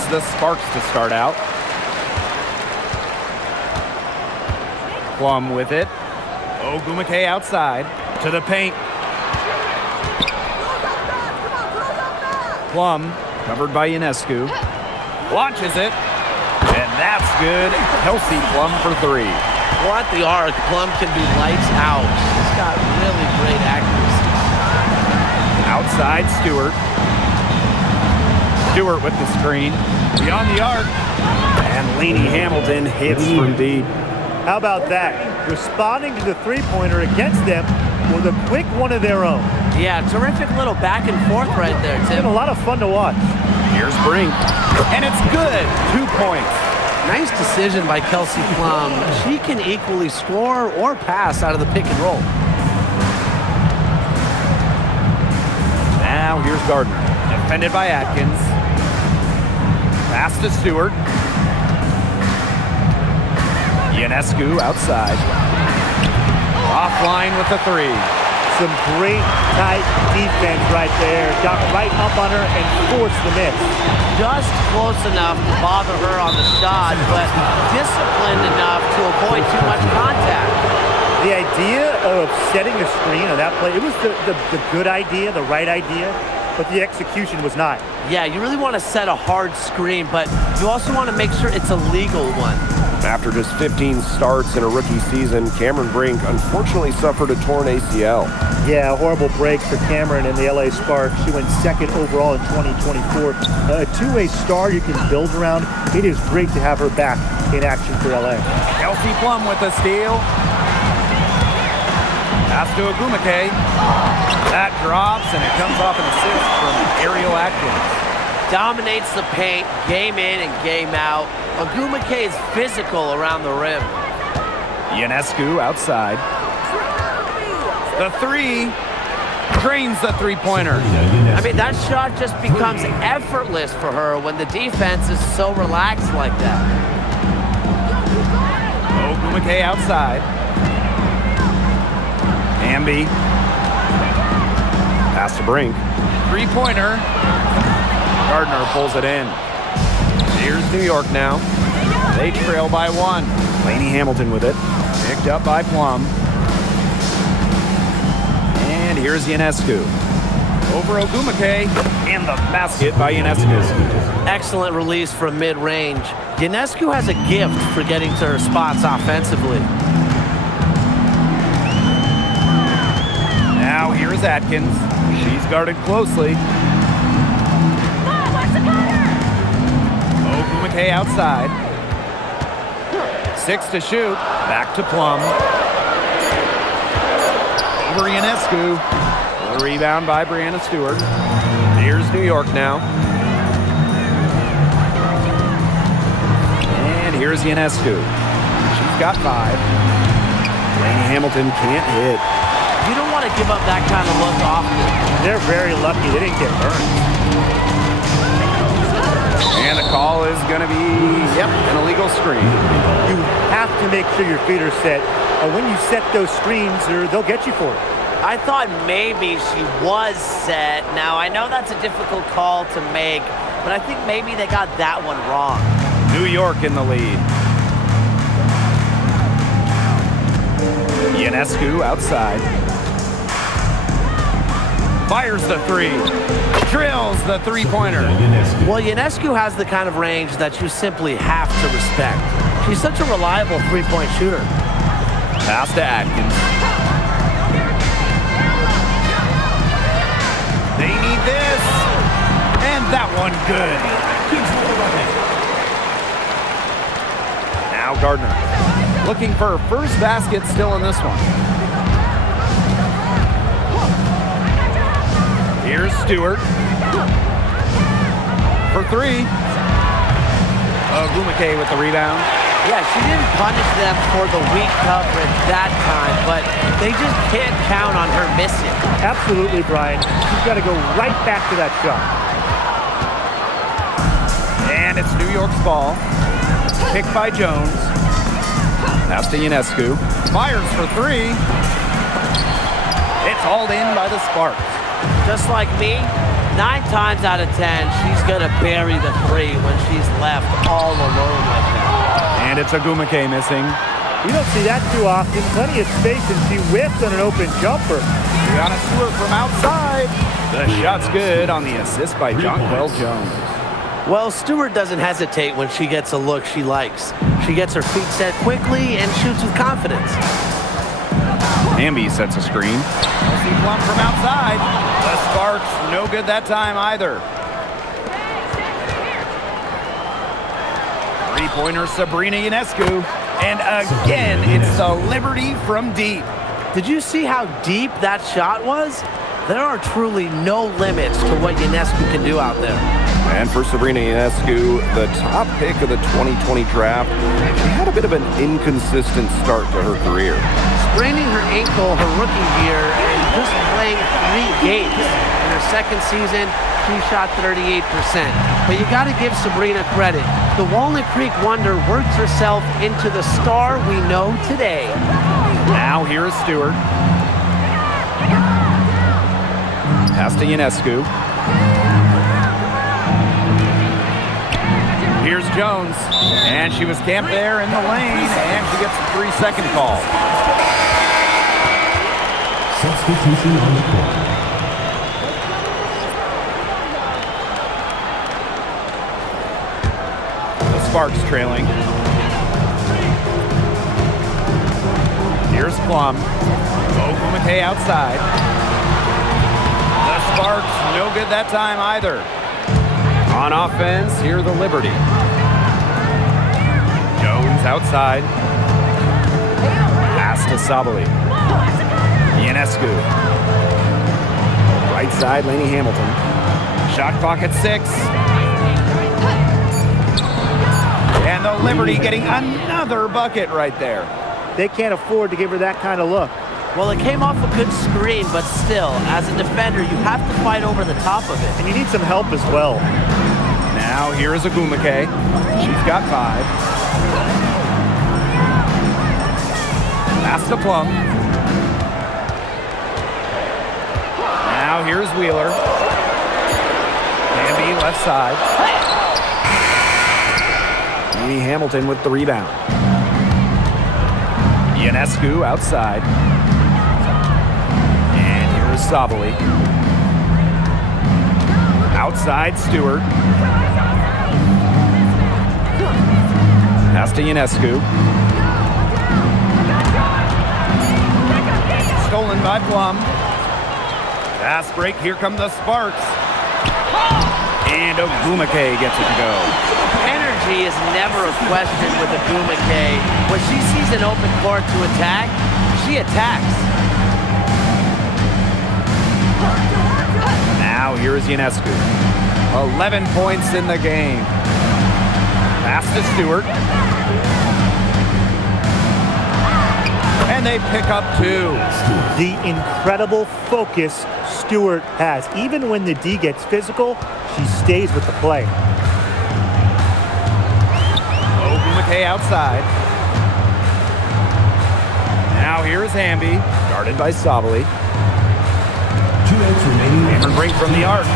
It's the Sparks to start out. Plum with it. Ogumake outside to the paint. Plum covered by Ionescu. Launches it. And that's good. Kelsey Plum for three. Well, at the arc, Plum can be lights out. He's got really great accuracy. Outside Stewart. Stewart with the screen. Beyond the arc. And Lainey Hamilton hits from deep. How about that? Responding to the three-pointer against them with a quick one of their own. Yeah, terrific little back and forth right there, It's Tim. been a lot of fun to watch. Here's Brink. And it's good. 2 points. Nice decision by Kelsey Plum. She can equally score or pass out of the pick and roll. Now here's Gardner. Defended by Atkins. Pass to Stewart. Ionescu outside. Offline with the three. Some great tight defense right there. Got right up on her and forced the miss. Just close enough to bother her on the shot, but disciplined enough to avoid too much contact. The idea of setting a screen on that play, it was the good idea, the right idea, but the execution was not. Yeah, you really want to set a hard screen, but you also want to make sure it's a legal one. After just 15 starts in a rookie season, Cameron Brink unfortunately suffered a torn ACL. Yeah, a horrible break for Cameron and the LA Sparks. She went second overall in 2024. A two-way star you can build around. It is great to have her back in action for LA. Kelsey Plum with a steal. Pass to Ogumake. That drops, and it comes off an assist from Ariel Atkins. Dominates the paint, game in and game out. Ogumake is physical around the rim. Ionescu outside. The three drains the three-pointer. I mean, that shot just becomes effortless for her when the defense is so relaxed like that. Ogumake outside. Hamby. Pass to Brink. Three-pointer. Gardner pulls it in. Here's New York now. They trail by 1. Lainey Hamilton with it. Picked up by Plum. And here's Ionescu. Over Ogumake. And the basket by Ionescu. Excellent release from mid-range. Ionescu has a gift for getting to her spots offensively. Now here's Atkins. She's guarded closely. Ogumake outside. 6 to shoot. Back to Plum. Over Ionescu. The rebound by Brianna Stewart. Here's New York now. And here's Ionescu. She's got 5. Lainey Hamilton can't hit. You don't want to give up that kind of look often. They're very lucky they didn't get burned. And the call is going to be, an illegal screen. You have to make sure your feet are set. When you set those screens, they'll get you for it. I thought maybe she was set. Now, I know that's a difficult call to make, but I think maybe they got that one wrong. New York in the lead. Ionescu outside. Fires the three. Drills the three-pointer. Well, Ionescu has the kind of range that you simply have to respect. She's such a reliable three-point shooter. Pass to Atkins. They need this. And that one good. Now Gardner. Looking for her first basket still in this one. Here's Stewart. For 3. Ogumake with the rebound. Yeah, she didn't punish them for the weak coverage that time, but they just can't count on her missing. Absolutely, Brian. She's got to go right back to that shot. And it's New York's ball. Picked by Jones. Pass to Ionescu. Fires for 3. It's hauled in by the Sparks. Just like me, 9 times out of 10, she's going to bury the 3 when she's left all alone like that. And it's Ogumake missing. You don't see that too often. Plenty of space, and she whiffed on an open jumper. Brianna Stewart from outside. The shot's good on the assist by Jonquel Jones. Well, Stewart doesn't hesitate when she gets a look she likes. She gets her feet set quickly and shoots with confidence. Hamby sets a screen. Kelsey Plum from outside. The Sparks, no good that time either. Three-pointer Sabrina Ionescu. And again, it's the Liberty from deep. Did you see how deep that shot was? There are truly no limits to what Ionescu can do out there. And for Sabrina Ionescu, the top pick of the 2020 draft, she had a bit of an inconsistent start to her career. Spraining her ankle her rookie year and just playing 3 games. In her second season, she shot 38%. But you got to give Sabrina credit. The Walnut Creek Wonder worked herself into the star we know today. Now here is Stewart. Pass to Ionescu. Here's Jones. And she was camped there in the lane, and she gets a 3-second call. Substitution on the court. The Sparks trailing. Here's Plum. Ogumake outside. The Sparks, no good that time either. On offense, here the Liberty. Jones outside. Pass to Sabali. Ionescu. Right side, Lainey Hamilton. Shot clock at 6. And the Liberty getting another bucket right there. They can't afford to give her that kind of look. Well, it came off a good screen, but still, as a defender, you have to fight over the top of it. And you need some help as well. Now here is Ogumake. She's got 5. Pass to Plum. Now here's Wheeler. Hamby left side. Lainey Hamilton with the rebound. Ionescu outside. And here is Sabali. Outside Stewart. Pass to Ionescu. Stolen by Plum. Fast break, here come the Sparks. And Ogumake gets it to go. Energy is never a question with Ogumake. When she sees an open court to attack, she attacks. Now here is Ionescu. 11 points in the game. Pass to Stewart. And they pick up 2. The incredible focus Stewart has. Even when the D gets physical, she stays with the play. Ogumake outside. Now here is Hamby, guarded by Sabali. 2 minutes remaining. Cameron Brink from the arc.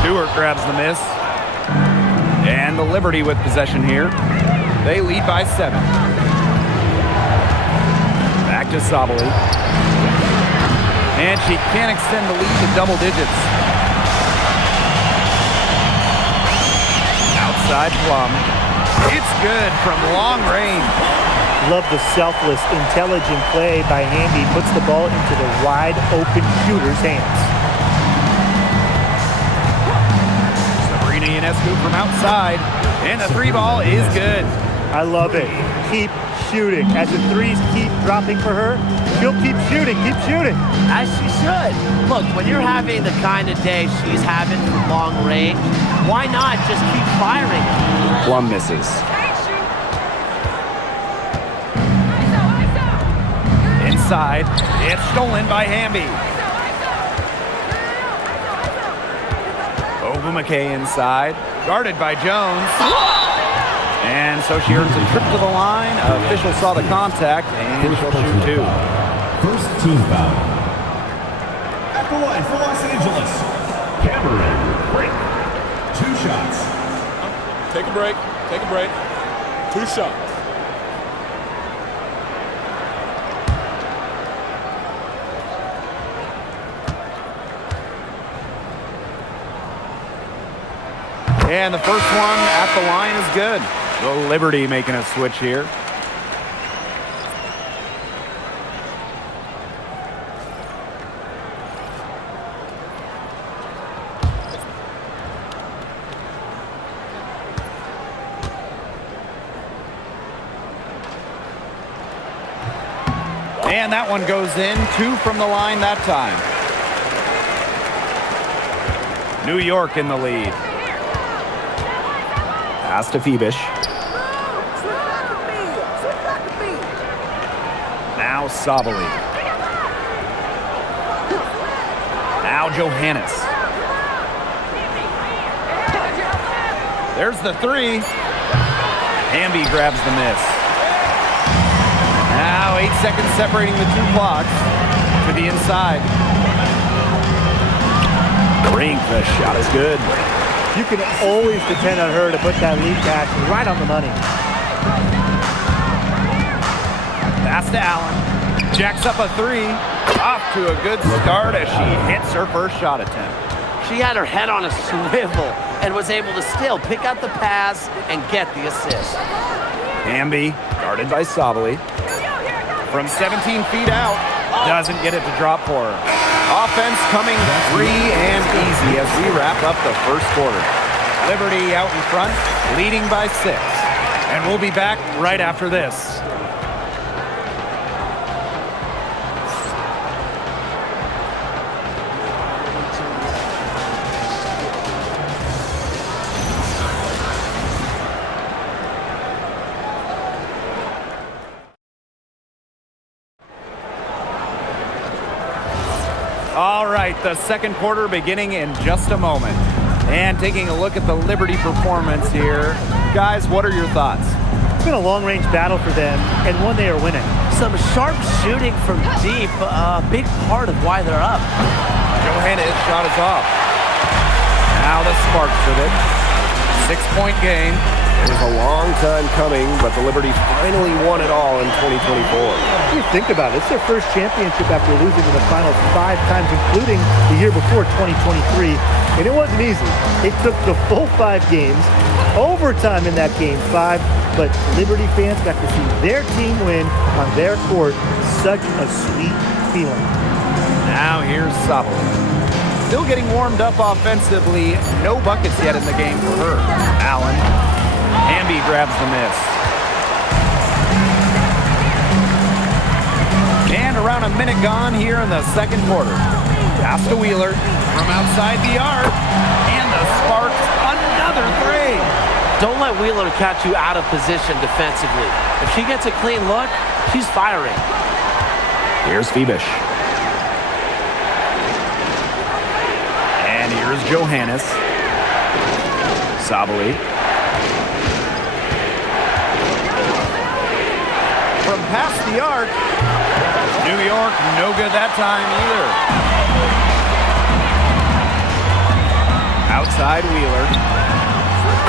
Stewart grabs the miss. And the Liberty with possession here. They lead by 7. Back to Sabali. And she can't extend the lead to double digits. Outside Plum. It's good from long range. Love the selfless, intelligent play by Hamby. Puts the ball into the wide open shooter's hands. Sabrina Ionescu from outside. And the 3 ball is good. I love it. Keep shooting. As the threes keep dropping for her, she'll keep shooting, keep shooting. As she should. Look, when you're having the kind of day she's having from long range, why not just keep firing? Plum misses. Inside, it's stolen by Hamby. Ogumake inside, guarded by Jones. And so she earns a trip to the line. Official saw the contact, and she'll shoot 2. First team foul. At the line for Los Angeles, Operator break. 2 shots. Take a break. Take a break. 2 shots. And the first one at the line is good. The Liberty making a switch here. And that one goes in. 2 from the line that time. New York in the lead. Pass to Phoebish. Now Sabali. Now Johannes. There's the 3. Hamby grabs the miss. Now 8 seconds separating the 2 clocks to the inside. Brink, the shot is good. You can always depend on her to put that lead pass right on the money. Pass to Allen. Jacks up a 3. Off to a good start as she hits her first shot attempt. She had her head on a swivel and was able to still pick up the pass and get the assist. Hamby, guarded by Sabali. From 17 feet out, doesn't get it to drop for her. Offense coming free and easy as we wrap up the first quarter. Liberty out in front, leading by 6. And we'll be back right after this. All right, the second quarter beginning in just a moment. And taking a look at the Liberty performance here. Guys, what are your thoughts? It's been a long-range battle for them, and one they are winning. Some sharp shooting from deep, a big part of why they're up. Johannes shot is off. Now the Sparks with it. 6-point game. It was a long time coming, but the Liberty finally won it all in 2024. You think about it, it's their first championship after losing in the finals 5 times, including the year before, 2023. And it wasn't easy. It took the full 5 games, overtime in that game 5, but Liberty fans got to see their team win on their court. Such a sweet feeling. Now here's Sabali. Still getting warmed up offensively. No buckets yet in the game for her. Allen. Hamby grabs the miss. And around a minute gone here in the second quarter. Pass to Wheeler from outside the arc. And the Sparks, another 3. Don't let Wheeler catch you out of position defensively. If she gets a clean look, she's firing. Here's Phoebish. And here's Johannes. Sabali. From past the arc. New York, no good that time either. Outside Wheeler.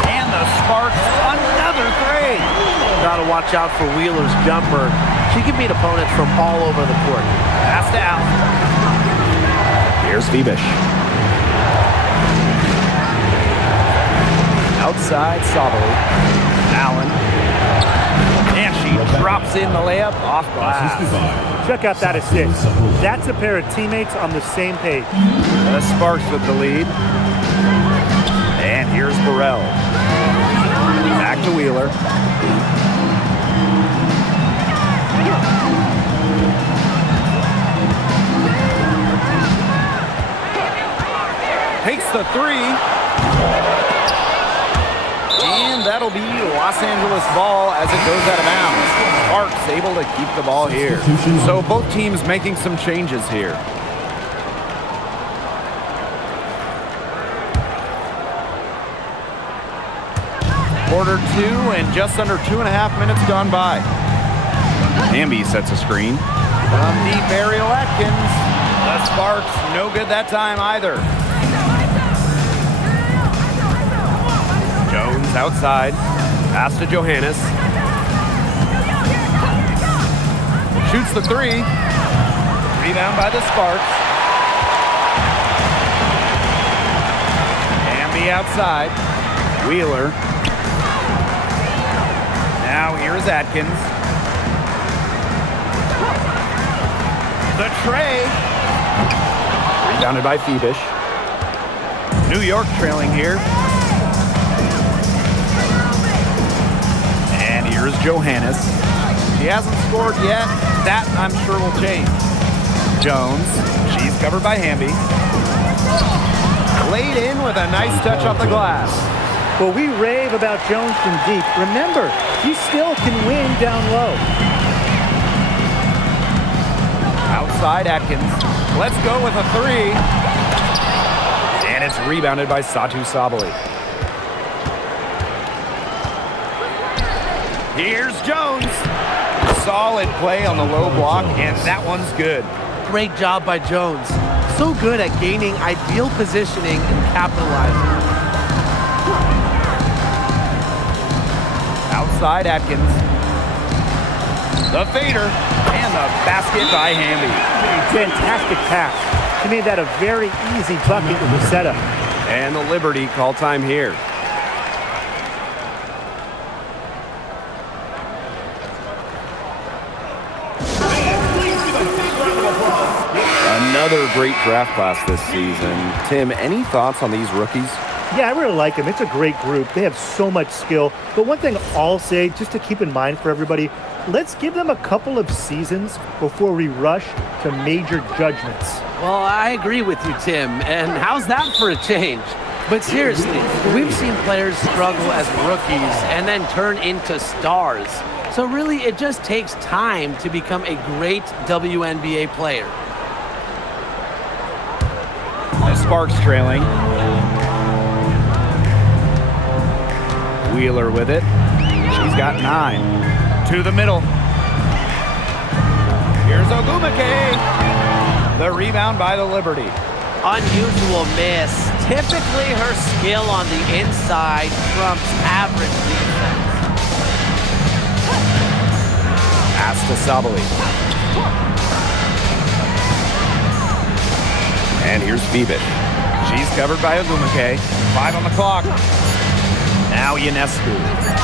And the Sparks, another 3. Gotta watch out for Wheeler's jumper. She can beat opponents from all over the court. Pass to Allen. Here's Phoebish. Outside Sabali. Allen. And she drops in the layup off glass. Check out that assist. That's a pair of teammates on the same page. The Sparks with the lead. And here's Burrell. Back to Wheeler. Takes the 3. And that'll be Los Angeles ball as it goes out of bounds. Sparks able to keep the ball here. So both teams making some changes here. Quarter 2 and just under 2.5 minutes gone by. Hamby sets a screen. From deep, Ariel Atkins. The Sparks, no good that time either. outside. Pass to Johannes. Shoots the three. Rebound by the Sparks. Hamby outside. Wheeler. Now here's Atkins. The tray. Rebounded by Phoebish. New York trailing here. And here's Johannes. She hasn't scored yet. That, I'm sure, will change. Jones. She's covered by Hamby. Laid in with a nice touch off the glass. Well, we rave about Jones from deep. Remember, he still can win down low. Outside Atkins. Let's go with a three. And it's rebounded by Satu Sabali. Here's Jones. Solid play on the low block, and that one's good. Great job by Jones. So good at gaining ideal positioning and capitalizing. Outside Atkins. The fader and the basket by Hamby. Fantastic pass. He made that a very easy bucket with the setup. And the Liberty call time here. Another great draft class this season. Tim, any thoughts on these rookies? Yeah, I really like them. It's a great group. They have so much skill. But one thing I'll say, just to keep in mind for everybody, let's give them a couple of seasons before we rush to major judgments. Well, I agree with you, Tim. And how's that for a change? But seriously, we've seen players struggle as rookies and then turn into stars. So really, it just takes time to become a great WNBA player. The Sparks trailing. Wheeler with it. She's got 9. To the middle. Here's Ogumake. The rebound by the Liberty. Unusual miss. Typically, her skill on the inside trumps average defense. Pass to Sabali. And here's Phoebish. She's covered by Ogumake. 5 on the clock. Now Ionescu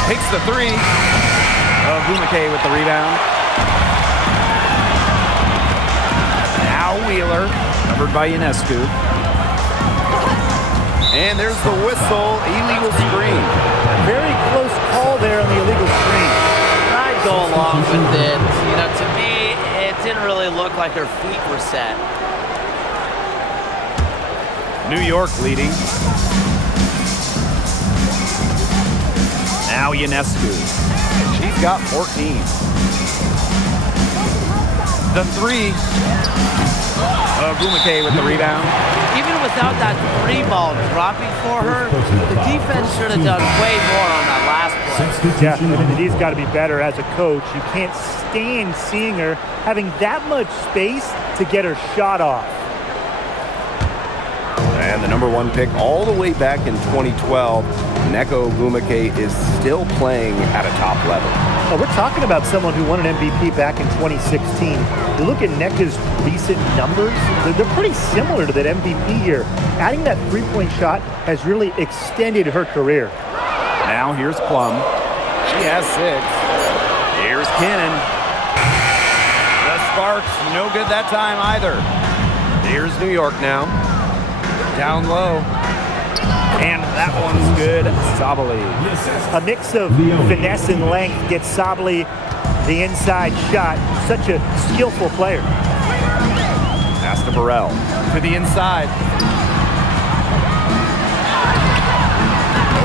takes the three. Ogumake with the rebound. Now Wheeler, covered by Ionescu. And there's the whistle, illegal screen. Very close call there on the illegal screen. I'd go along with it. You know, to me, it didn't really look like her feet were set. New York leading. Now Ionescu. She's got 14. The three. Ogumake with the rebound. Even without that three ball dropping for her, the defense should have done way more on that last play. Yeah, I mean, he's got to be better as a coach. You can't stand seeing her having that much space to get her shot off. And the number 1 pick all the way back in 2012, Nneka Ogumake is still playing at a top level. Oh, we're talking about someone who won an MVP back in 2016. You look at Nneka's recent numbers, they're pretty similar to that MVP year. Adding that three-point shot has really extended her career. Now here's Plum. She has 6. Here's Cannon. The Sparks, no good that time either. Here's New York now. Down low. And that one's good. Sabali. A mix of finesse and length gets Sabali the inside shot. Such a skillful player. Pass to Burrell. To the inside.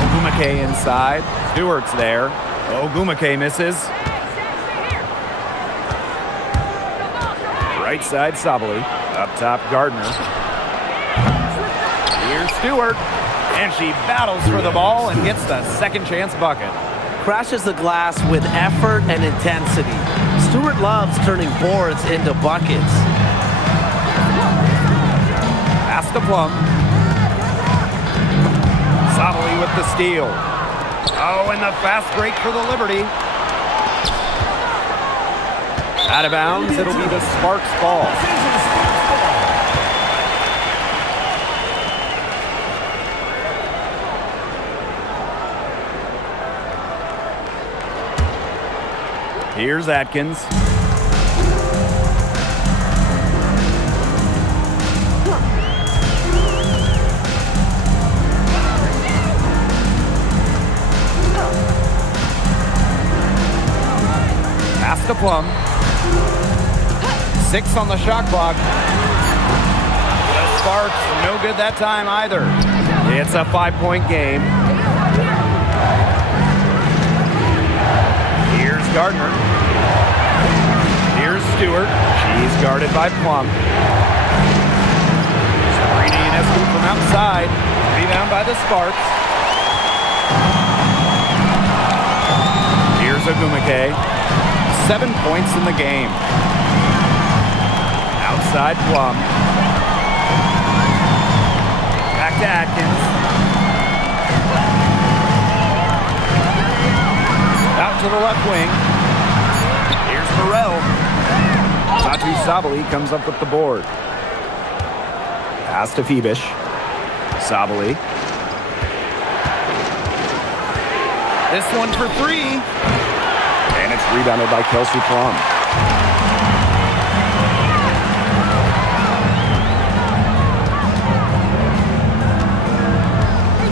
Ogumake inside. Stewart's there. Ogumake misses. Right side Sabali. Up top Gardner. Here's Stewart. And she battles for the ball and gets the second chance bucket. Crashes the glass with effort and intensity. Stewart loves turning boards into buckets. Pass to Plum. Sabali with the steal. Oh, and the fast break for the Liberty. Out of bounds, it'll be the Sparks ball. Here's Atkins. Pass to Plum. 6 on the shot clock. The Sparks, no good that time either. It's a 5-point game. Here's Gardner. Here's Stewart. She's guarded by Plum. Sabrina Ionescu from outside. Rebound by the Sparks. Here's Ogumake. 7 points in the game. Outside Plum. Back to Atkins. Out to the left wing. Here's Burrell. Satu Sabali comes up with the board. Pass to Phoebish. Sabali. This one for 3. And it's rebounded by Kelsey Plum.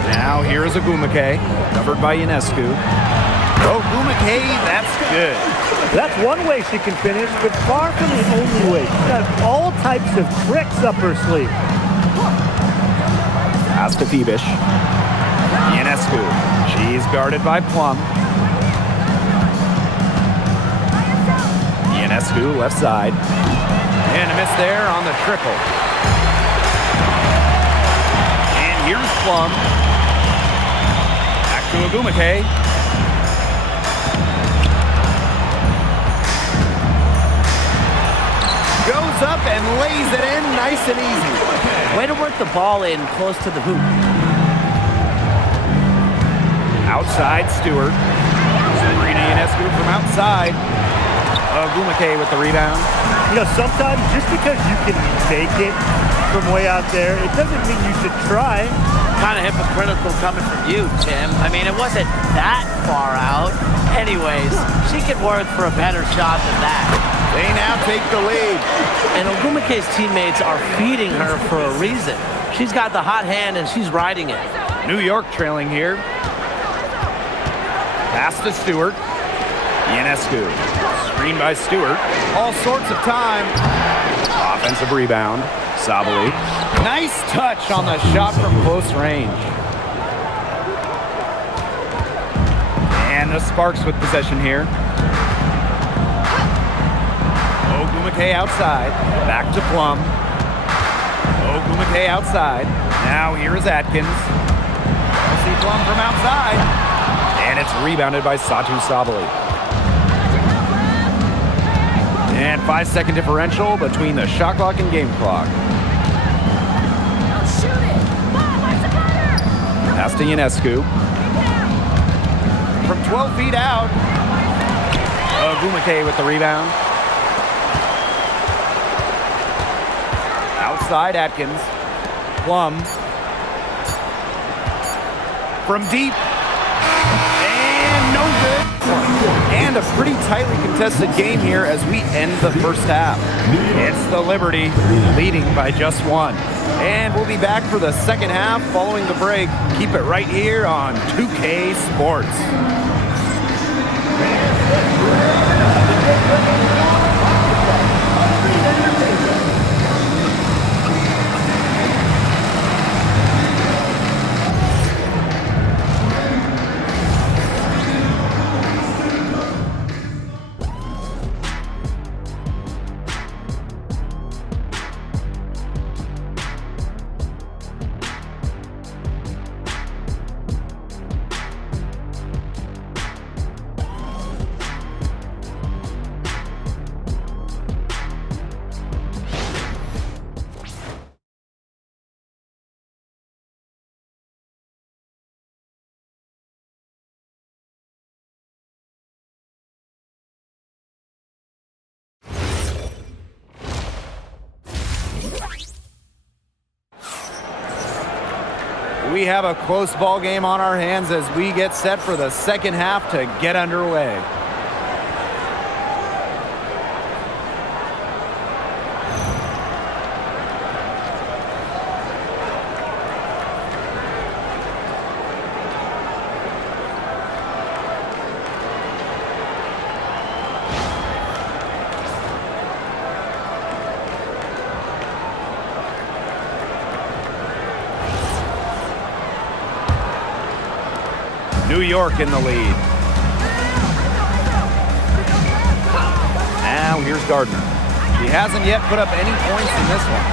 Now here is Ogumake, covered by Ionescu. Ogumake, that's good. That's one way she can finish, but far from the only way. She's got all types of tricks up her sleeve. Pass to Phoebish. Ionescu. She's guarded by Plum. Ionescu, left side. And a miss there on the triple. And here's Plum. Back to Ogumake. Goes up and lays it in nice and easy. Way to work the ball in close to the hoop. Outside Stewart. Sabrina Ionescu from outside. Ogumake with the rebound. You know, sometimes just because you can make it from way out there, it doesn't mean you should try. Kind of hypocritical coming from you, Tim. I mean, it wasn't that far out. Anyways, she could work for a better shot than that. They now take the lead. And Ogumake's teammates are feeding her for a reason. She's got the hot hand and she's riding it. New York trailing here. Pass to Stewart. Ionescu. Screen by Stewart. All sorts of time. Offensive rebound. Sabali. Nice touch on the shot from close range. And the Sparks with possession here. Ogumake outside. Back to Plum. Ogumake outside. Now here is Atkins. Kelsey Plum from outside. And it's rebounded by Satu Sabali. And 5-second differential between the shot clock and game clock. Pass to Ionescu. From 12 feet out. Ogumake with the rebound. Outside Atkins. Plum. From deep. And no good. And a pretty tightly contested game here as we end the first half. It's the Liberty leading by just 1. And we'll be back for the second half following the break. Keep it right here on 2K Sports. We have a close ball game on our hands as we get set for the second half to get underway. New York in the lead. Now here's Gardner. He hasn't yet put up any points in this one.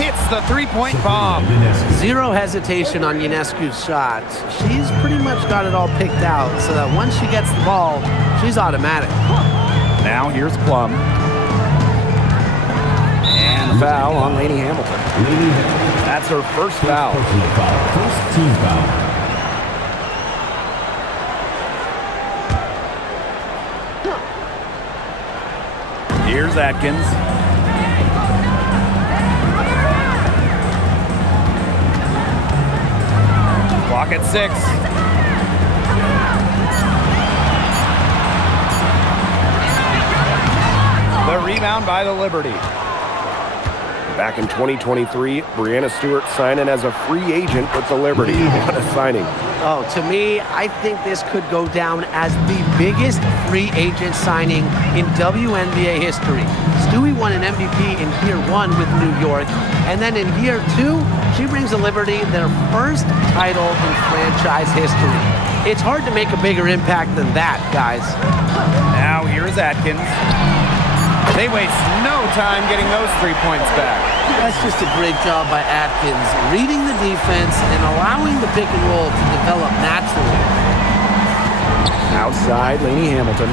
Hits the three-point bomb. Zero hesitation on Ionescu's shots. She's pretty much got it all picked out so that once she gets the ball, she's automatic. Now here's Plum. And a foul on Lainey Hamilton. That's her first foul. First team foul. Here's Atkins. Clock at 6. The rebound by the Liberty. Back in 2023, Breanna Stewart signing as a free agent with the Liberty. What a signing. Oh, to me, I think this could go down as the biggest free agent signing in WNBA history. Stewie won an MVP in year 1 with New York, and then in year 2, she brings the Liberty their first title in franchise history. It's hard to make a bigger impact than that, guys. Now here's Atkins. They waste no time getting those 3 points back. That's just a great job by Atkins, reading the defense and allowing the pick and roll to develop naturally. Outside, Lainey Hamilton.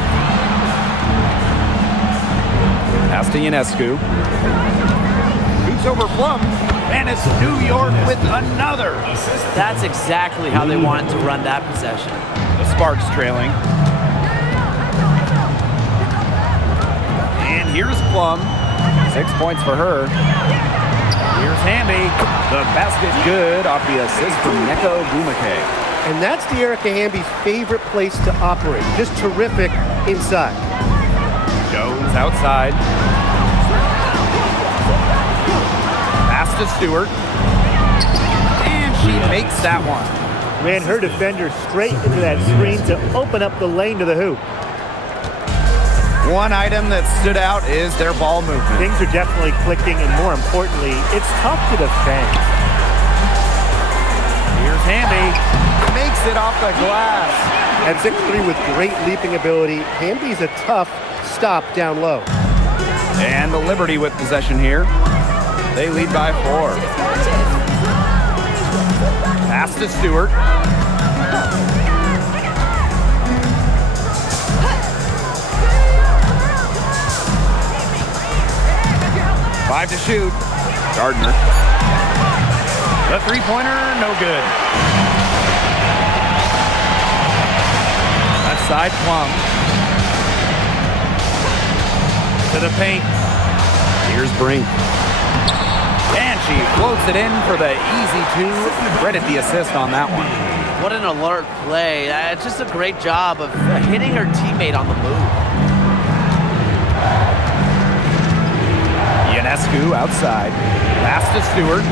Pass to Ionescu. Shoots over Plum, and it's New York with another. That's exactly how they wanted to run that possession. The Sparks trailing. And here's Plum. 6 points for her. Here's Hamby. The basket good off the assist from Neko Gumake. And that's the Erica Hamby's favorite place to operate. Just terrific inside. Jones outside. Pass to Stewart. And she makes that one. Ran her defender straight into that screen to open up the lane to the hoop. One item that stood out is their ball movement. Things are definitely clicking, and more importantly, it's tough to defend. Here's Hamby. Makes it off the glass. At 6'3" with great leaping ability, Hamby's a tough stop down low. And the Liberty with possession here. They lead by 4. Pass to Stewart. 5 to shoot. Gardner. The three-pointer, no good. Left side, Plum. To the paint. Here's Brink. And she floats it in for the easy 2. Credit the assist on that one. What an alert play. Just a great job of hitting her teammate on the move. Ionescu outside. Pass to Stewart.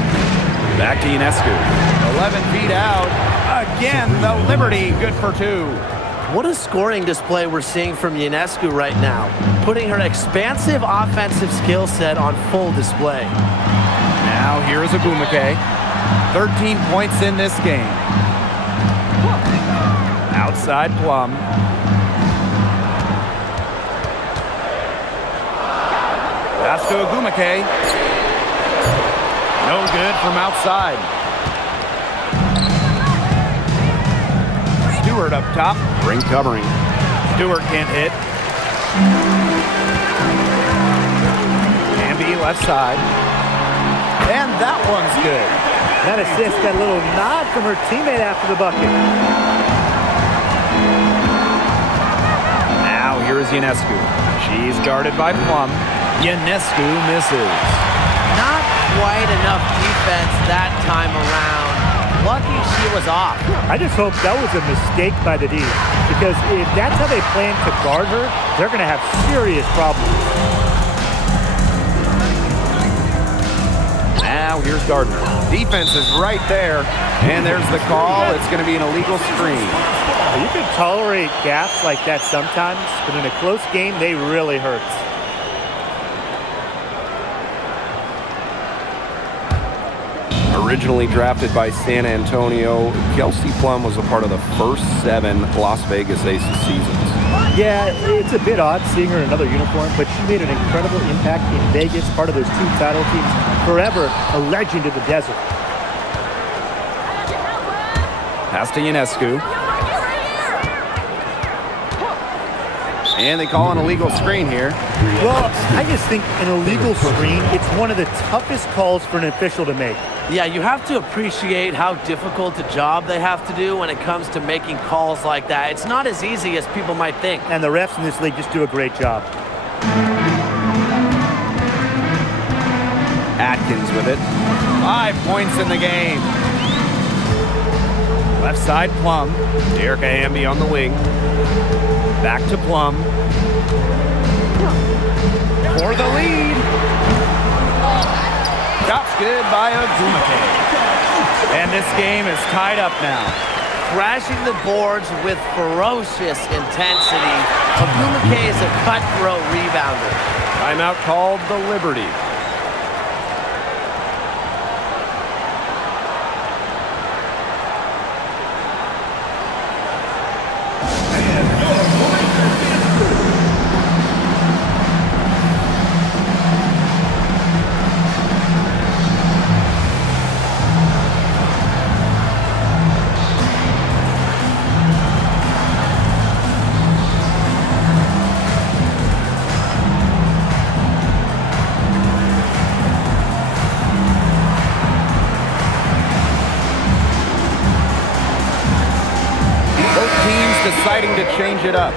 Back to Ionescu. 11 feet out. Again, the Liberty good for 2. What a scoring display we're seeing from Ionescu right now, putting her expansive offensive skill set on full display. Now here's Agumake. 13 points in this game. Outside Plum. Pass to Agumake. No good from outside. Stewart up top. Brink covering. Stewart can't hit. Hamby left side. And that one's good. That assist got a little nod from her teammate after the bucket. Now here's Ionescu. She's guarded by Plum. Ionescu misses. Not quite enough defense that time around. Lucky she was off. I just hope that was a mistake by the D, because if that's how they plan to guard her, they're going to have serious problems. Now here's Gardner. Defense is right there, and there's the call. It's going to be an illegal screen. You can tolerate gaps like that sometimes, but in a close game, they really hurt. Originally drafted by San Antonio, Kelsey Plum was a part of the first 7 Las Vegas Aces seasons. Yeah, it's a bit odd seeing her in another uniform, but she made an incredible impact in Vegas, part of those 2 title teams, forever a legend in the desert. Pass to Ionescu. And they call an illegal screen here. Well, I just think an illegal screen, it's one of the toughest calls for an official to make. Yeah, you have to appreciate how difficult a job they have to do when it comes to making calls like that. It's not as easy as people might think. And the refs in this league just do a great job. Atkins with it. 5 points in the game. Left side, Plum. Erica Hamby on the wing. Back to Plum. For the lead. Shot's good by Ogumake. And this game is tied up now. Crashing the boards with ferocious intensity. Ogumake is a cutthroat rebounder. Timeout called the Liberty. Deciding to change it up.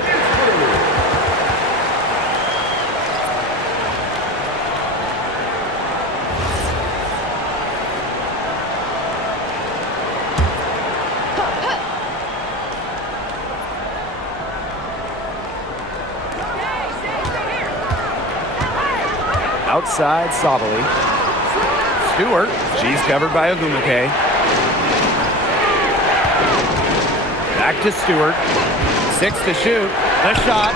Outside, Sabali. Stewart. She's covered by Ogumake. Back to Stewart. 6 to shoot. The shot.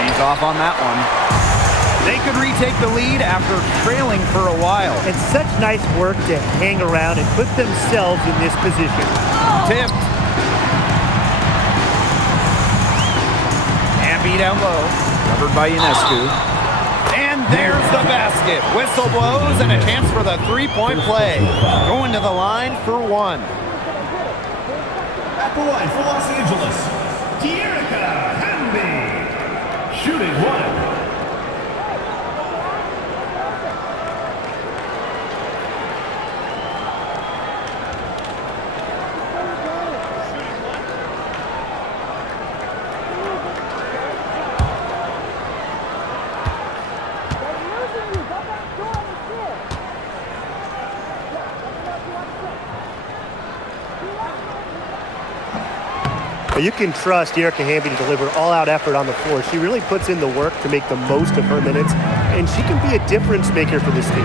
She's off on that one. They could retake the lead after trailing for a while. And such nice work to hang around and put themselves in this position. Tipped. Hamby down low. Covered by Ionescu. And there's the basket. Whistle blows and a chance for the three-point play. Going to the line for 1. At the line for Los Angeles, Hamby. Shooting 1. You can trust Erica Hamby to deliver all-out effort on the floor. She really puts in the work to make the most of her minutes, and she can be a difference maker for this team.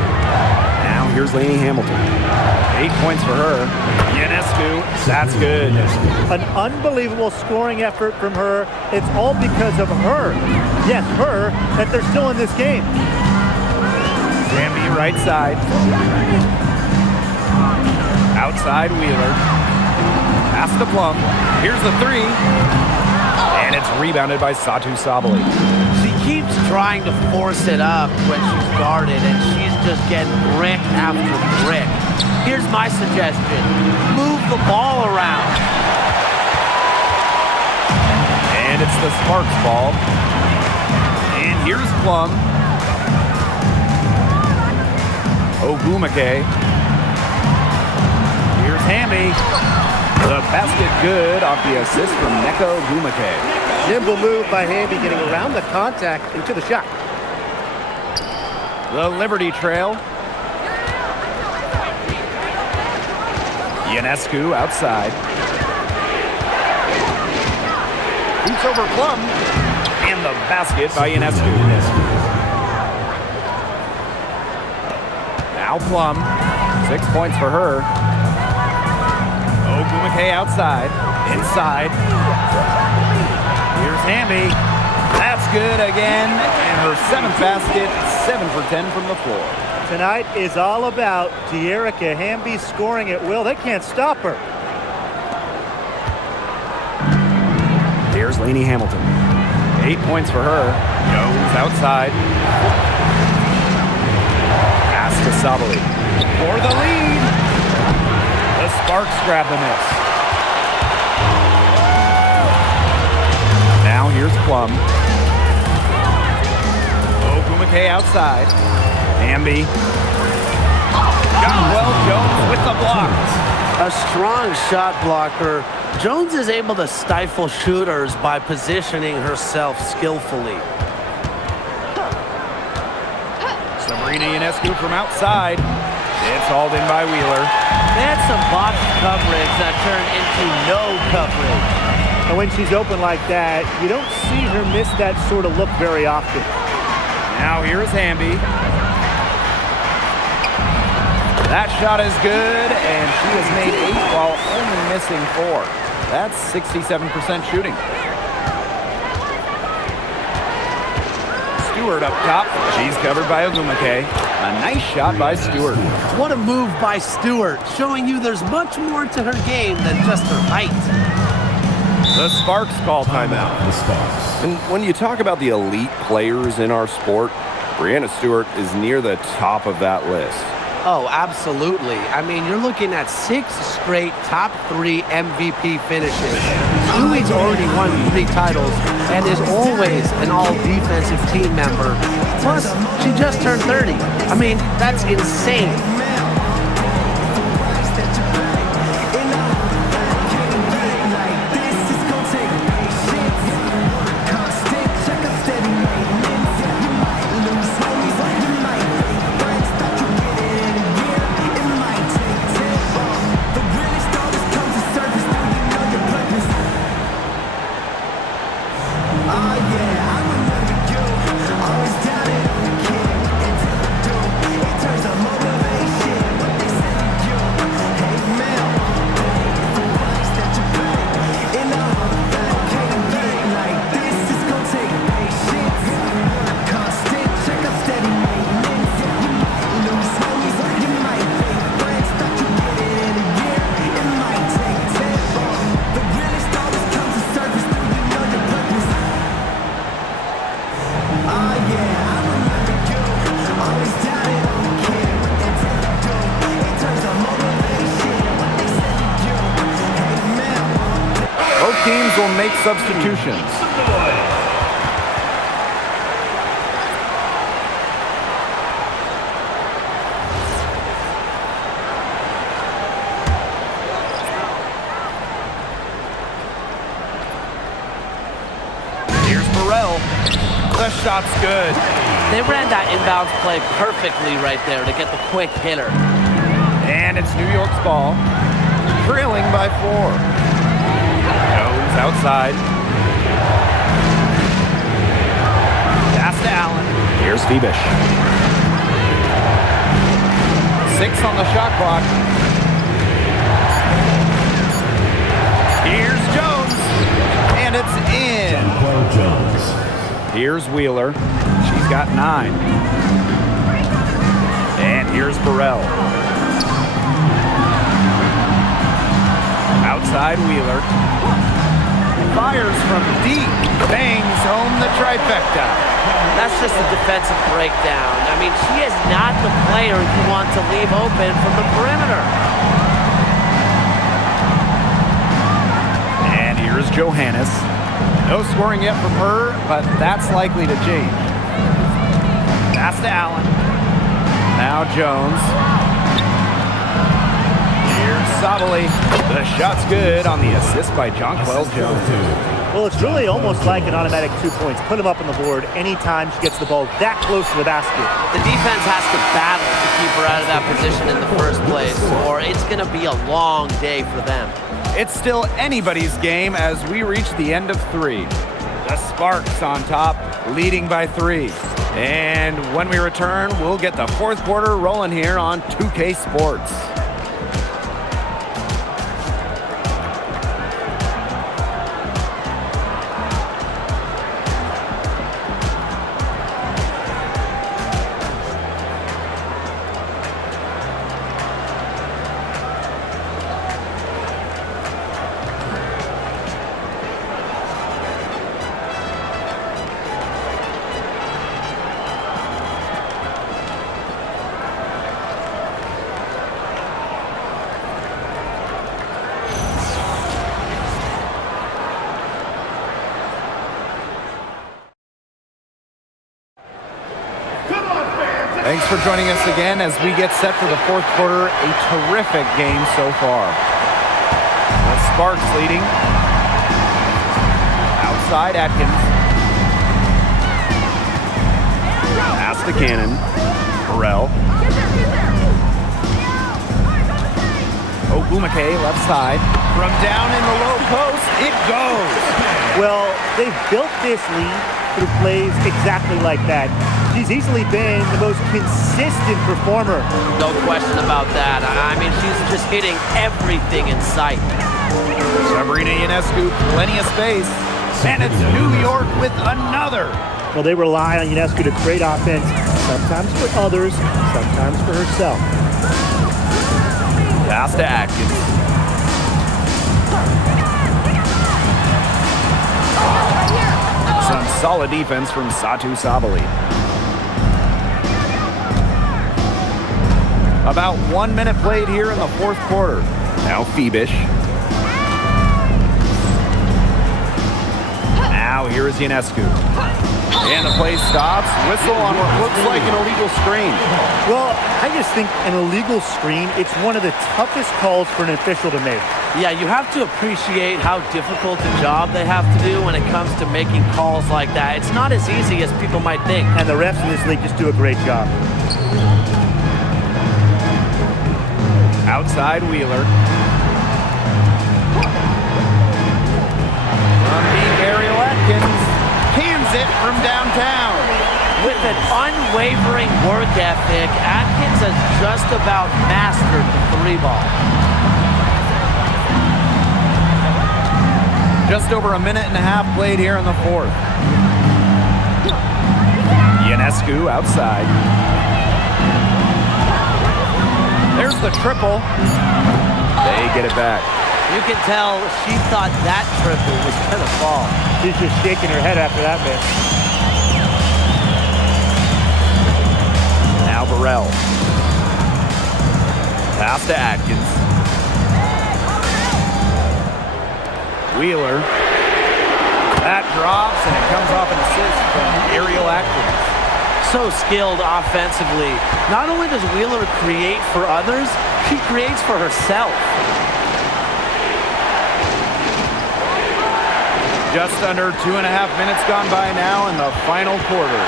Now here's Lainey Hamilton. 8 points for her. Ionescu, that's good. An unbelievable scoring effort from her. It's all because of her. Yes, her, that they're still in this game. Hamby right side. Outside Wheeler. Pass to Plum. Here's the 3. And it's rebounded by Satu Sabali. She keeps trying to force it up when she's guarded, and she's just getting brick after brick. Here's my suggestion. Move the ball around. And it's the Sparks ball. And here's Plum. Ogumake. Here's Hamby. The basket good off the assist from Neko Ogumake. Nimble move by Hamby, getting around the contact into the shot. The Liberty trail. Ionescu outside. Shoots over Plum. And the basket by Ionescu. Now Plum. 6 points for her. Ogumake outside. Inside. Here's Hamby. That's good again. And her 7th basket. 7 for 10 from the floor. Tonight is all about De'Erica Hamby scoring at will. They can't stop her. Here's Lainey Hamilton. 8 points for her. Jones outside. Pass to Sabali. For the lead. The Sparks grab the miss. Now here's Plum. Ogumake outside. Hamby. Jones with the block. A strong shot blocker. Jones is able to stifle shooters by positioning herself skillfully. Sabrina Ionescu from outside. It's hauled in by Wheeler. That's some box coverage that turned into no coverage. And when she's open like that, you don't see her miss that sort of look very often. Now here's Hamby. That shot is good, and she has made 8 while only missing 4. That's 67% shooting. Stewart up top. She's covered by Ogumake. A nice shot by Stewart. What a move by Stewart, showing you there's much more to her game than just her height. The Sparks call timeout. The Sparks. And when you talk about the elite players in our sport, Breanna Stewart is near the top of that list. Oh, absolutely. I mean, you're looking at 6 straight top 3 MVP finishes. Stewie's already won 3 titles and is always an all-defensive team member. Plus, she just turned 30. I mean, that's insane. Teams will make substitutions. Here's Burrell. The shot's good. They ran that inbounds play perfectly right there to get the quick hitter. And it's New York's ball. Trailing by 4. Jones outside. Pass to Allen. Here's Phoebish. 6 on the shot clock. Here's Jones. And it's in. Jones. Here's Wheeler. She's got 9. And here's Burrell. Outside Wheeler. Fires from deep. Bangs home the trifecta. That's just a defensive breakdown. I mean, she is not the player you want to leave open from the perimeter. And here's Johannes. No scoring yet from her, but that's likely to change. Pass to Allen. Now Jones. Here's Sabali. The shot's good on the assist by Jonquel Jones. Well, it's really almost like an automatic 2 points. Put them up on the board anytime she gets the ball that close to the basket. The defense has to battle to keep her out of that position in the first place, or it's going to be a long day for them. It's still anybody's game as we reach the end of 3. The Sparks on top, leading by 3. And when we return, we'll get the fourth quarter rolling here on 2K Sports. Thanks for joining us again as we get set for the fourth quarter. A terrific game so far. The Sparks leading. Outside Atkins. Pass to Cannon. Burrell. Ogumake left side. From down in the low post, it goes. Well, they've built this lead through plays exactly like that. She's easily been the most consistent performer. No question about that. I mean, she's just hitting everything in sight. Sabrina Ionescu, plenty of space. And it's New York with another. Well, they rely on Ionescu to create offense, sometimes for others, sometimes for herself. Pass to Atkins. Some solid defense from Satu Sabali. About 1 minute played here in the fourth quarter. Now Phoebish. Now here is Ionescu. And the play stops. Whistle on what looks like an illegal screen. Well, I just think an illegal screen, it's one of the toughest calls for an official to make. Yeah, you have to appreciate how difficult a job they have to do when it comes to making calls like that. It's not as easy as people might think. And the refs in this league just do a great job. Outside Wheeler. From deep, Ariel Atkins cans it from downtown. With an unwavering work ethic, Atkins has just about mastered the 3-ball. Just over a minute and a half played here in the fourth. Ionescu outside. There's the triple. They get it back. You can tell she thought that triple was going to fall. She's just shaking her head after that miss. Now Burrell. Pass to Atkins. Wheeler. That drops, and it comes off an assist from Ariel Atkins. So skilled offensively. Not only does Wheeler create for others, she creates for herself. Just under 2.5 minutes gone by now in the final quarter.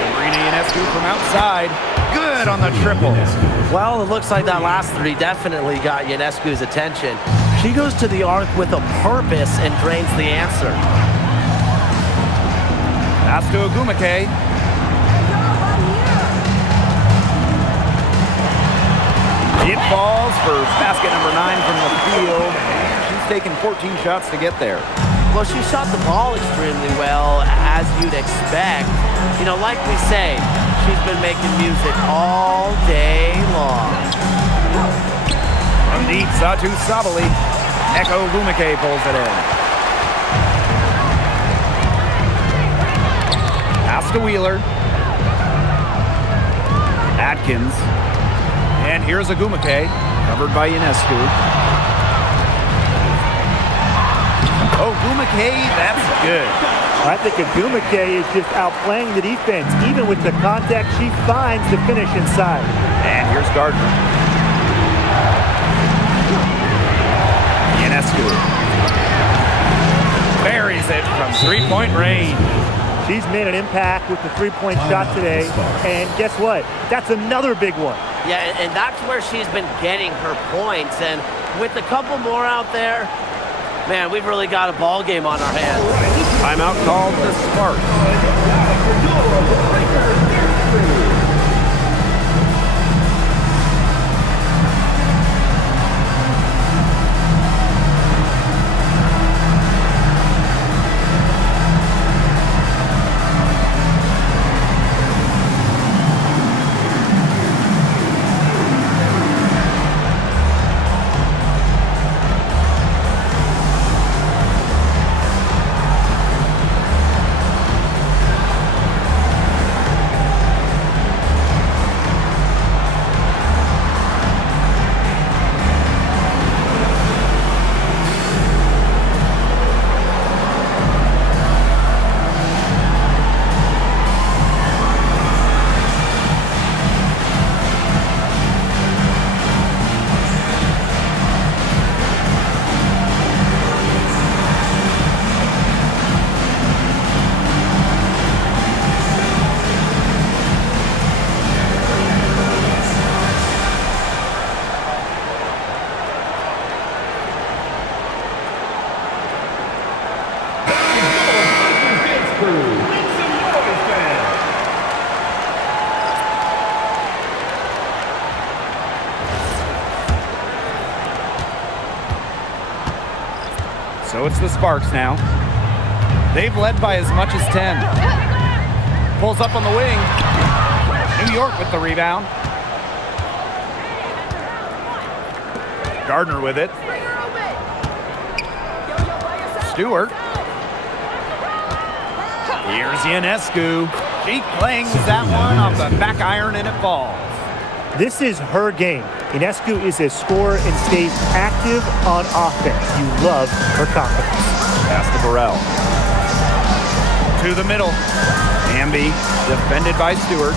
Sabrina Ionescu from outside. Good on the triple. Well, it looks like that last 3 definitely got Ionescu's attention. She goes to the arc with a purpose and drains the answer. Pass to Ogumake. It falls for basket number 9 from the field. And she's taken 14 shots to get there. Well, she shot the ball extremely well, as you'd expect. You know, like we say, she's been making music all day long. From deep, Satu Sabali. Echo Ogumake pulls it in. Pass to Wheeler. Atkins. And here's Ogumake, covered by Ionescu. Ogumake, that's good. I think Ogumake is just outplaying the defense. Even with the contact, she finds the finish inside. And here's Gardner. Ionescu. buries it from three-point range. She's made an impact with the three-point shot today. And guess what? That's another big one. Yeah, and that's where she's been getting her points. And with a couple more out there, man, we've really got a ball game on our hands. Timeout called the Sparks. So it's the Sparks now. They've led by as much as 10. Pulls up on the wing. New York with the rebound. Gardner with it. Stewart. Here's Ionescu. She clings that one off the back iron and it falls. This is her game. Ionescu is a scorer and stays active on offense. You love her confidence. Pass to Burrell. To the middle. Hamby defended by Stewart.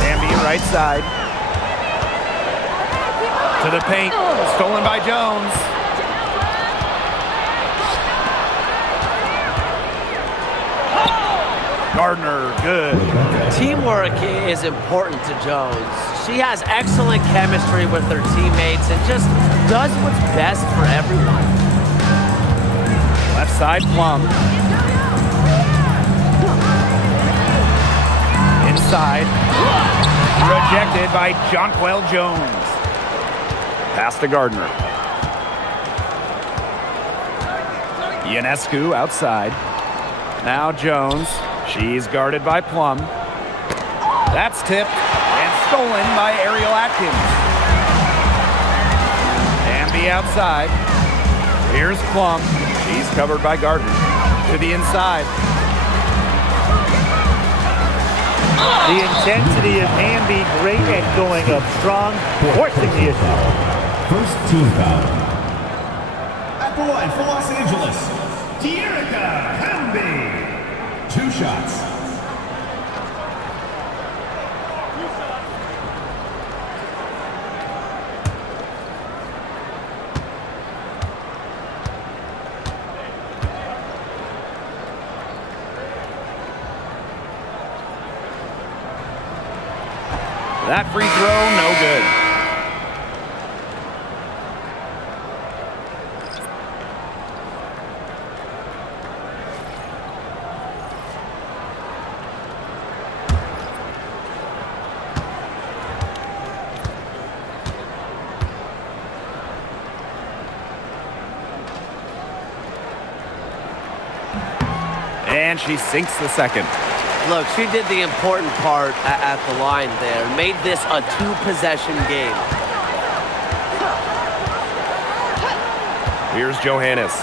Hamby right side. To the paint. Stolen by Jones. Gardner, good. Teamwork is important to Jones. She has excellent chemistry with her teammates and just does what's best for everyone. Left side, Plum. Inside. Rejected by Jonquel Jones. Pass to Gardner. Ionescu outside. Now Jones. She's guarded by Plum. That's tipped and stolen by Ariel Atkins. Hamby outside. Here's Plum. She's covered by Gardner. To the inside. The intensity of Hamby, great at going up strong, forcing the issue. First team foul. At the line for Los Angeles, Hamby. 2 shots. That free throw, no good. And she sinks the second. Look, she did the important part at the line there. Made this a 2-possession game. Here's Johannes.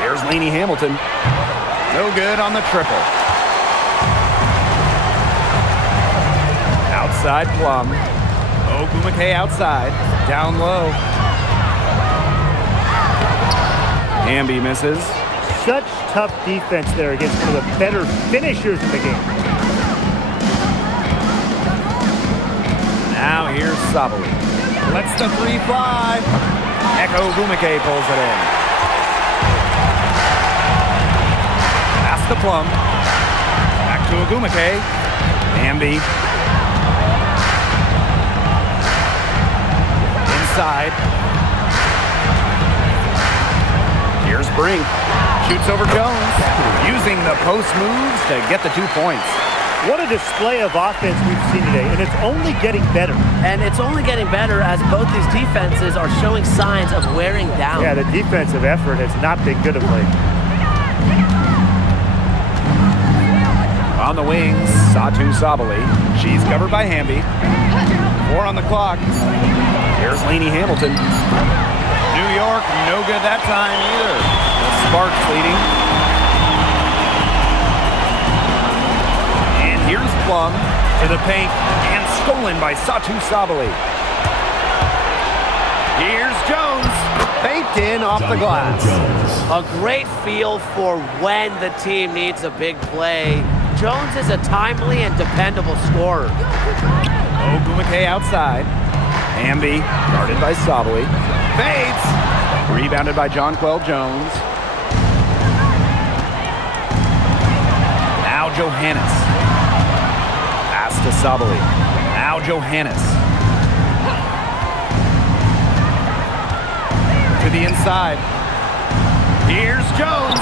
Here's Lainey Hamilton. No good on the triple. Outside Plum. Ogumake outside. Down low. Hamby misses. Such tough defense there against one of the better finishers in the game. Now here's Sabali. Lets the three fly. Gumake pulls it in. Pass to Plum. Back to Ogumake. Hamby. Inside. Here's Brink. Shoots over Jones. Using the post moves to get the 2 points. What a display of offense we've seen today, and it's only getting better. And it's only getting better as both these defenses are showing signs of wearing down. Yeah, the defensive effort has not been good of late. On the wings, Satu Sabali. She's covered by Hamby. 4 on the clock. Here's Lainey Hamilton. New York, no good that time either. The Sparks leading. And here's Plum to the paint and stolen by Satu Sabali. Here's Jones. Baked in off the glass. A great feel for when the team needs a big play. Jones is a timely and dependable scorer. Ogumake outside. Hamby, guarded by Sabali. Fades. Rebounded by Jonquel Jones. Now Johannes. Pass to Sabali. Now Johannes. To the inside. Here's Jones.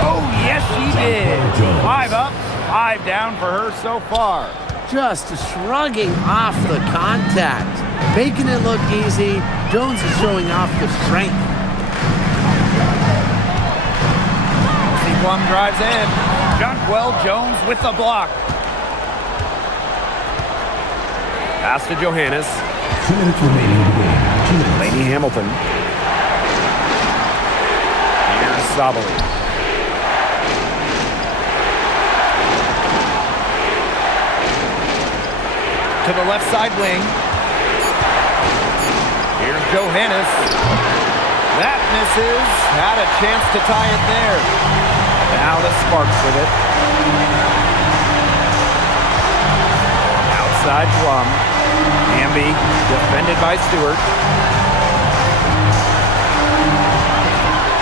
Oh, yes, she did. 5 up, 5 down for her so far. Just shrugging off the contact. Making it look easy. Jones is showing off the strength. Plum drives in. Jonquel Jones with the block. Pass to Johannes. 2 minutes remaining in the game. 2 minutes. Lainey Hamilton. Here's Sabali. To the left side wing. Here's Johannes. That misses. Had a chance to tie it there. Now the Sparks with it. Outside Plum. Hamby defended by Stewart.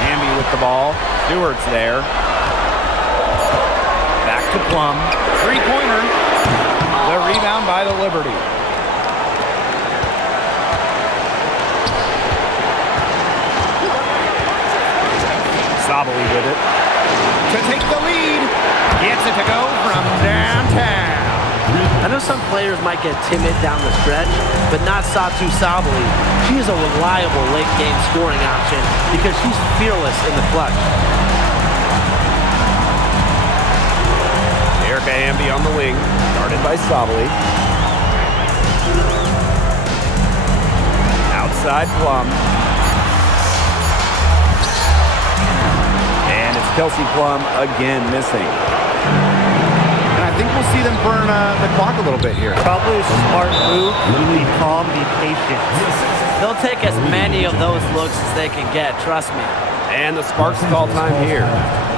Hamby with the ball. Stewart's there. Back to Plum. 3-pointer. The rebound by the Liberty. Sabali with it. To take the lead. Gets it to go from downtown. I know some players might get timid down the stretch, but not Satu Sabali. She is a reliable late-game scoring option because she's fearless in the clutch. Erica Hamby on the wing, guarded by Sabali. Outside Plum. And it's Kelsey Plum again missing. And I think we'll see them burn the clock a little bit here. Probably a smart move. Be calm, be patient. They'll take as many of those looks as they can get, trust me. And the Sparks call time here.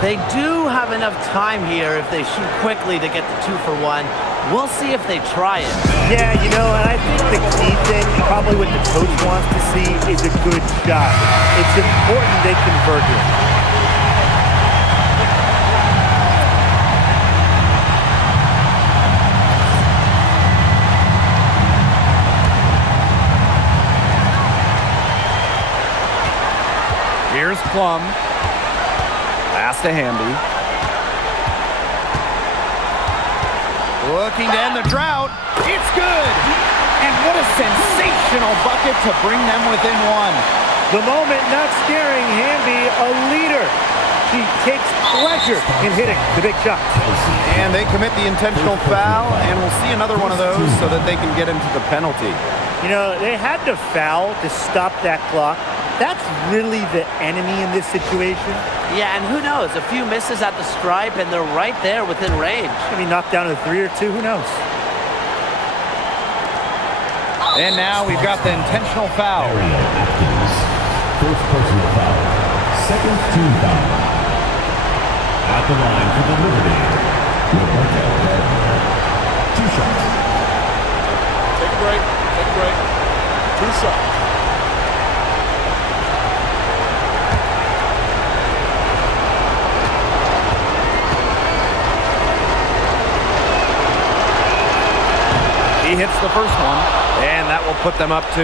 They do have enough time here if they shoot quickly to get the 2-for-1. We'll see if they try it. Yeah, you know, and I think the key thing, probably what the coach wants to see, is a good shot. It's important they convert it. Here's Plum. Pass to Hamby. Looking to end the drought. It's good. And what a sensational bucket to bring them within 1. The moment not scaring Hamby, a leader. She takes pleasure in hitting the big shots. And they commit the intentional foul, and we'll see another one of those so that they can get into the penalty. You know, they had to foul to stop that clock. That's really the enemy in this situation. Yeah, and who knows? A few misses at the stripe, and they're right there within range. Maybe knocked down to 3 or 2, who knows? And now we've got the intentional foul. First personal foul. Second team foul. At the line for the Liberty. Roberto. 2 shots. Take a break. Take a break. 2 shots. He hits the first one, and that will put them up 2.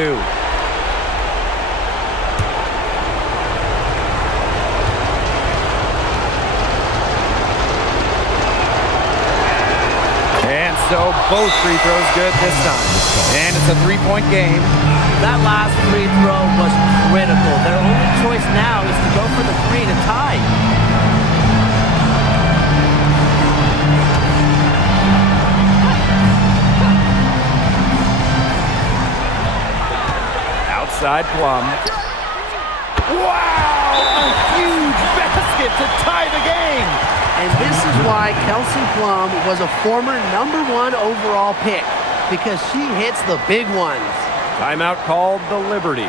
And so both free throws good this time. And it's a 3-point game. That last free throw was critical. Their only choice now is to go for the 3 to tie. Outside Plum. Wow! A huge basket to tie the game. And this is why Kelsey Plum was a former #1 overall pick, because she hits the big ones. Timeout called the Liberty.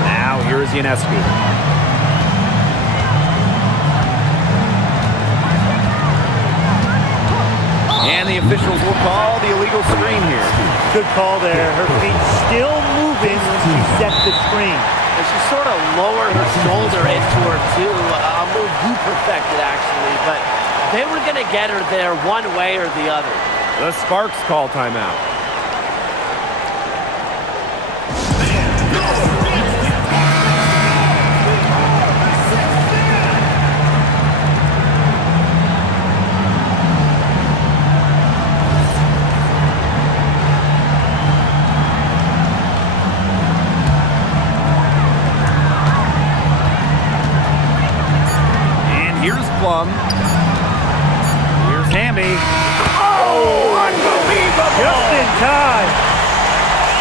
Now here's Ionescu. And the officials will call the illegal screen here. Good call there. Her feet still moving when she set the screen. And she sort of lowered her shoulder into her too. A move you perfected, actually. But they were going to get her there one way or the other. The Sparks call timeout. Here's Plum. Here's Hamby. Oh, unbelievable! Just in time.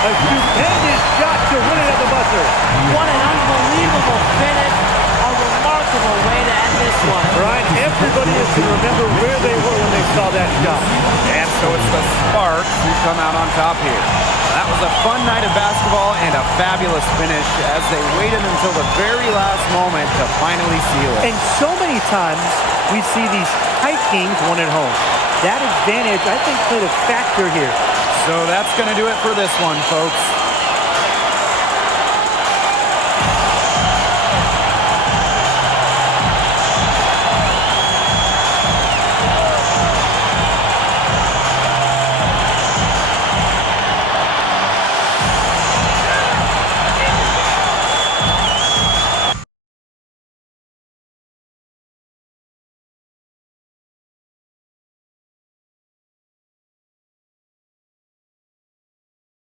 A stupendous shot to win it at the buzzer. What an unbelievable finish. A remarkable way to end this one. Brian, everybody is going to remember where they were when they saw that shot. And so it's the Sparks who come out on top here. That was a fun night of basketball and a fabulous finish as they waited until the very last moment to finally seal it. And so many times we see these tight games won at home. That advantage, I think, played a factor here. So that's going to do it for this one, folks.